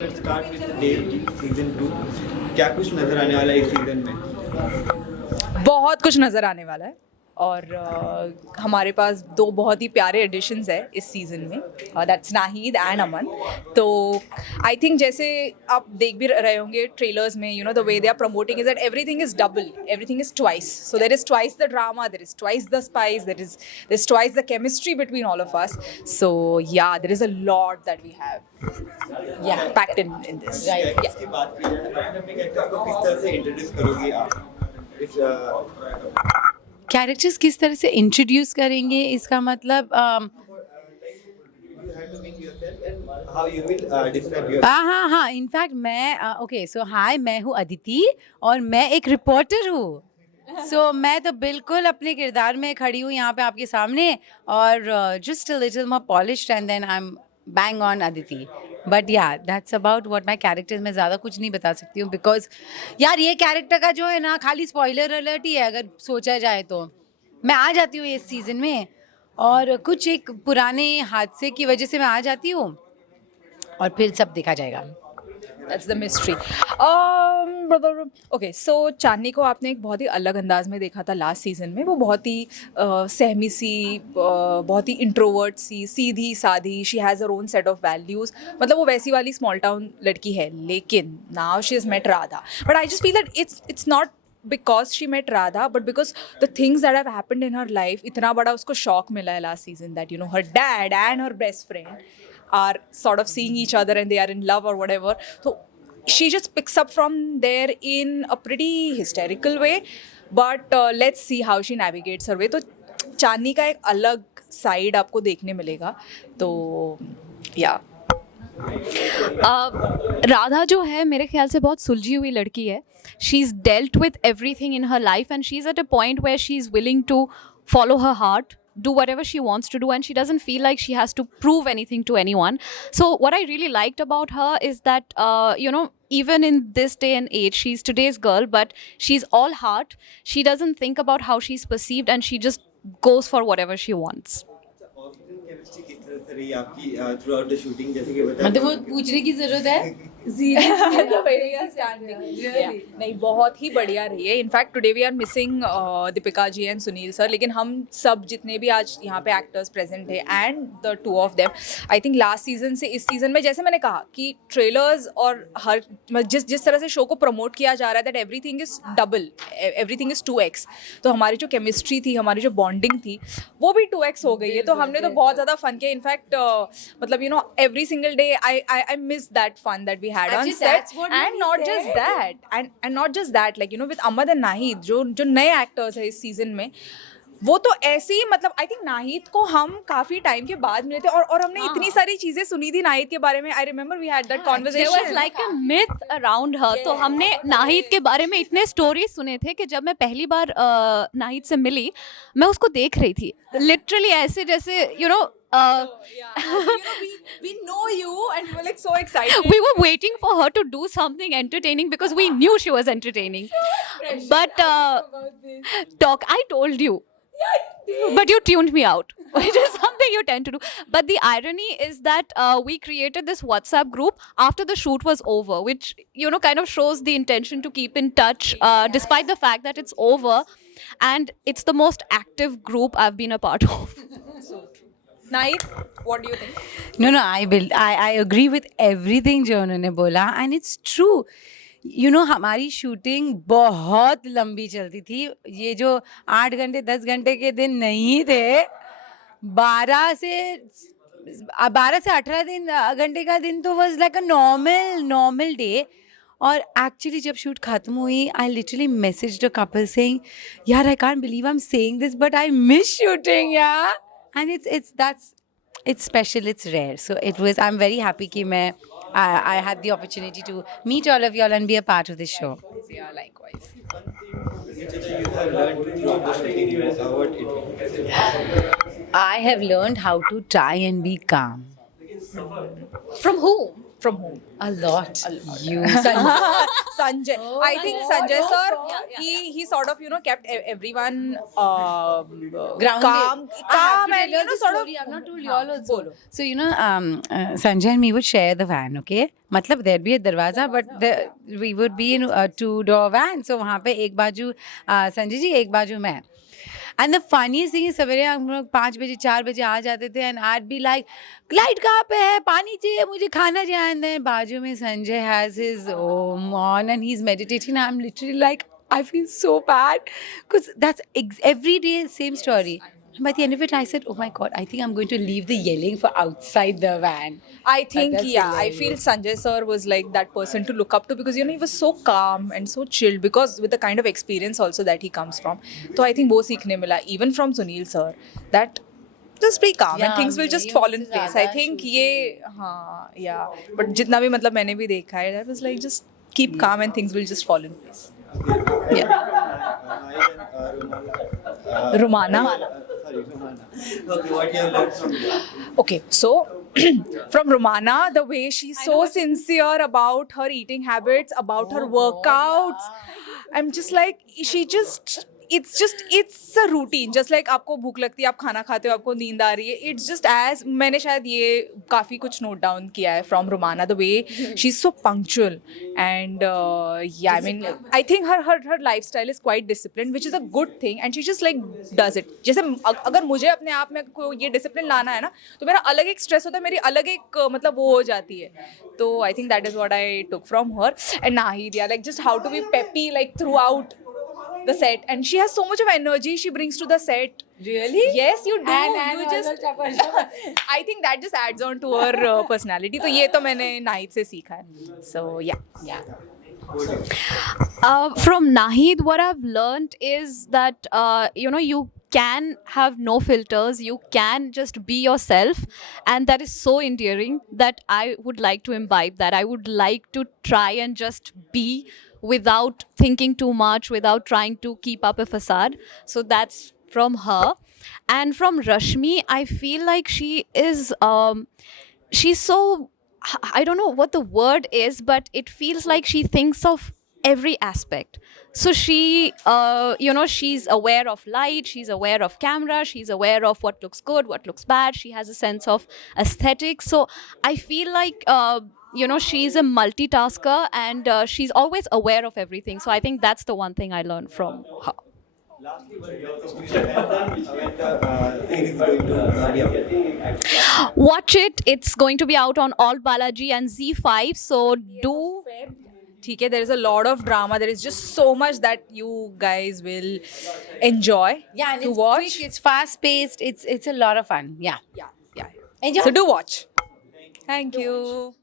Let's start with Dev season 2। क्या कुछ नजर आने वाला है इस सीजन में? बहुत कुछ नज़र आने वाला है और हमारे पास दो बहुत ही प्यारे एडिशंस है इस सीज़न में, दैट्स नाहिद एंड अमन। तो आई थिंक जैसे आप देख भी रहे होंगे ट्रेलर्स में, you know the way they are promoting is that everything is double, everything is twice. So there is twice the drama, there is twice the spice, there is twice the chemistry between all of us. So yeah there is a lot that we have packed in this. इसकी बात की जाए, अपने character को किस तरह से introduce करोगी आप? कैरेक्टर्स किस तरह से इंट्रोड्यूस करेंगे, इसका मतलब how you will describe your हाँ हाँ इनफैक्ट मैं ओके सो हाय, मैं हूँ अदिति और मैं एक रिपोर्टर हूँ। सो मैं तो बिल्कुल अपने किरदार में खड़ी हूँ यहाँ पे आपके सामने और just a little more polished and then I am bang on Aditi. But yeah that's about what my character. मैं ज़्यादा कुछ नहीं बता सकती हूँ बिकॉज यार ये कैरेक्टर का जो है ना खाली स्पॉइलर अलर्ट ही है अगर सोचा जाए तो। मैं आ जाती हूँ इस सीज़न में और कुछ एक पुराने हादसे की वजह से मैं आ जाती हूँ और फिर सब देखा जाएगा। That's the mystery. Okay, so चांदनी को आपने एक बहुत ही अलग अंदाज में देखा था लास्ट सीजन में। वो बहुत ही सहमी सी, बहुत ही इंट्रोवर्ट सी, सीधी साधी, she has her own set of values. मतलब वो वैसी वाली स्मॉल टाउन लड़की है। लेकिन now she is met Radha, but I just feel that it's not because she met Radha, but because the things that have happened in her life, इतना बड़ा उसको shock मिला है last season that you know her dad and her best friend are sort of seeing each other and they are in love or whatever. So she just picks up from there in a pretty hysterical way, but let's see how she navigates her way. तो चांदनी का एक अलग side आपको देखने मिलेगा। तो yeah. Radha जो है मेरे ख्याल से बहुत सुलझी हुई लड़की है। She is dealt with everything in her life and she is at a point where she is willing to follow her heart, do whatever she wants to do, and she doesn't feel like she has to prove anything to anyone. So what I really liked about her is that you know, even in this day and age, she's today's girl, but she's all heart. She doesn't think about how she's perceived and she just goes for whatever she wants. Chemistry किस तरह से रही आपकी through out the shooting? जैसे कि बताया मतलब वो पूछने की जरूरत है नहीं, बहुत ही बढ़िया रही है। In fact today we are missing Deepika ji and Sunil sir, लेकिन हम सब जितने भी आज यहाँ पे एक्टर्स प्रेजेंट है and the two of them, I think last season से इस सीजन में, जैसे मैंने कहा कि ट्रेलर्स और हर जिस तरह से शो को प्रमोट किया जा रहा है that everything is double, everything is 2x। तो हमारी जो केमिस्ट्री थी, हमारी जो बॉन्डिंग थी, वो भी 2x हो गई है। तो हमने तो बहुत ज़्यादा फन किया। इनफैक्ट मतलब you know every single day I miss that fun that we had on set, and not just that, and not just that, like you know with Amad and Nahid, जो नए actors है इस season में, वो तो ऐसे ही, मतलब I think Nahid को हम काफी टाइम के बाद मिले थे और हमने इतनी सारी चीजें सुनी थी नाहिद के बारे में। I remember we had that conversation. There was like a myth around her. तो हमने नाहिद के बारे में इतने स्टोरीज सुने थे कि जब मैं पहली बार नाहिद से मिली, मैं उसको देख रही थी लिटरली ऐसे जैसे you know we know you and we were like so excited. we were waiting for her to do something entertaining because we knew she was entertaining. But I told you. But you tuned me out, which is something you tend to do. But the irony is that we created this WhatsApp group after the shoot was over, which you know kind of shows the intention to keep in touch despite the fact that it's over, and it's the most active group I've been a part of. Nahid, what do you think? No, I agree with everything जो उन्होंने बोला and it's true. You know, हमारी shooting बहुत लंबी चलती थी। ये जो 8 घंटे 10 घंटे के दिन नहीं थे, 12 से 18 घंटे का दिन तो was like a normal day. और एक्चुअली जब शूट खत्म हुई, I literally messaged a couple saying यार I can't believe I am saying this but I miss shooting यार। And it's special, it's rare. So it was, I'm very happy कि I had the opportunity to meet all of y'all and be a part of this show. Yeah, likewise. you have learned throughout the shooting about it? I have learned how to try and be calm. From whom? From whom? A lot. You. Sanjay. I think Sanjay sir, he sort of kept everyone Grounded. calm and sort of. I've not told you all also. So Sanjay and me would share the van, okay? मतलब there'd be a darwaza, but we would be in a 2-door van. So वहाँ पे एक बाजू संजय जी, एक बाजू मैं. And the funniest thing is सवेरे हम लोग 5 बजे 4 बजे आ जाते थे and I'd be like, light कहाँ पे है, पानी चाहिए, मुझे खाना चाहिए. And then बाजू में Sanjay has his on and he's meditating. I'm literally like, I feel so bad because that's every day same story. And by the end of it, I said, oh my God, I think I'm going to leave the yelling for outside the van. I think, that's I feel Sanjay sir was like that person to look up to because, he was so calm and so chilled because with the kind of experience also that he comes from. So I think wo seekhne mila, even from Sunil sir, that just be calm and things will just fall in place. I think but jitna bhi matlab maine bhi dekha hai, that was like just keep calm and things will just fall in place. Rumana. Sorry, Rumana. Okay, what you have learned from her? Okay, so from Rumana, the way she's so sincere about her eating habits, about her workouts, I'm just like, it's a routine. Just like आपको भूख लगती है, आप खाना खाते हो, आपको नींद आ रही है. It's just as मैंने शायद ये काफ़ी कुछ note down किया है from Rumana, the way she's so punctual and I mean I think her lifestyle is quite disciplined, which is a good thing, and she just like does it. जैसे अगर मुझे अपने आप में कोई ये discipline लाना है ना, तो मेरा अलग एक stress होता है, मेरी अलग एक मतलब वो हो जाती है. तो I think that is what I took from her. And Nahid, like just how to be peppy like throughout the set, and she has so much of energy she brings to the set. Really? Yes, you do. And You just I think that just adds on to her personality. तो ये तो मैंने नाहिद से सीखा है. So yeah. From Nahid, what I've learned is that you can have no filters, you can just be yourself, and that is so endearing that I would like to imbibe that. I would like to try and just be without thinking too much, without trying to keep up a facade. So that's from her. And from Rashmi, I feel like she is she's so, I don't know what the word is, but it feels like she thinks of every aspect. So she, she's aware of light, she's aware of camera, she's aware of what looks good, what looks bad. She has a sense of aesthetics. So I feel like, she's a multitasker and she's always aware of everything. So I think that's the one thing I learned from her. Lastly, when the series is going to Watch it. It's going to be out on All Balaji and Z5. So do. ठीक है, there is a lot of drama. There is just so much that you guys will enjoy and to it's watch. quick, it's fast paced, it's a lot of fun. Yeah. Yeah. Enjoy. So do watch. Thank you.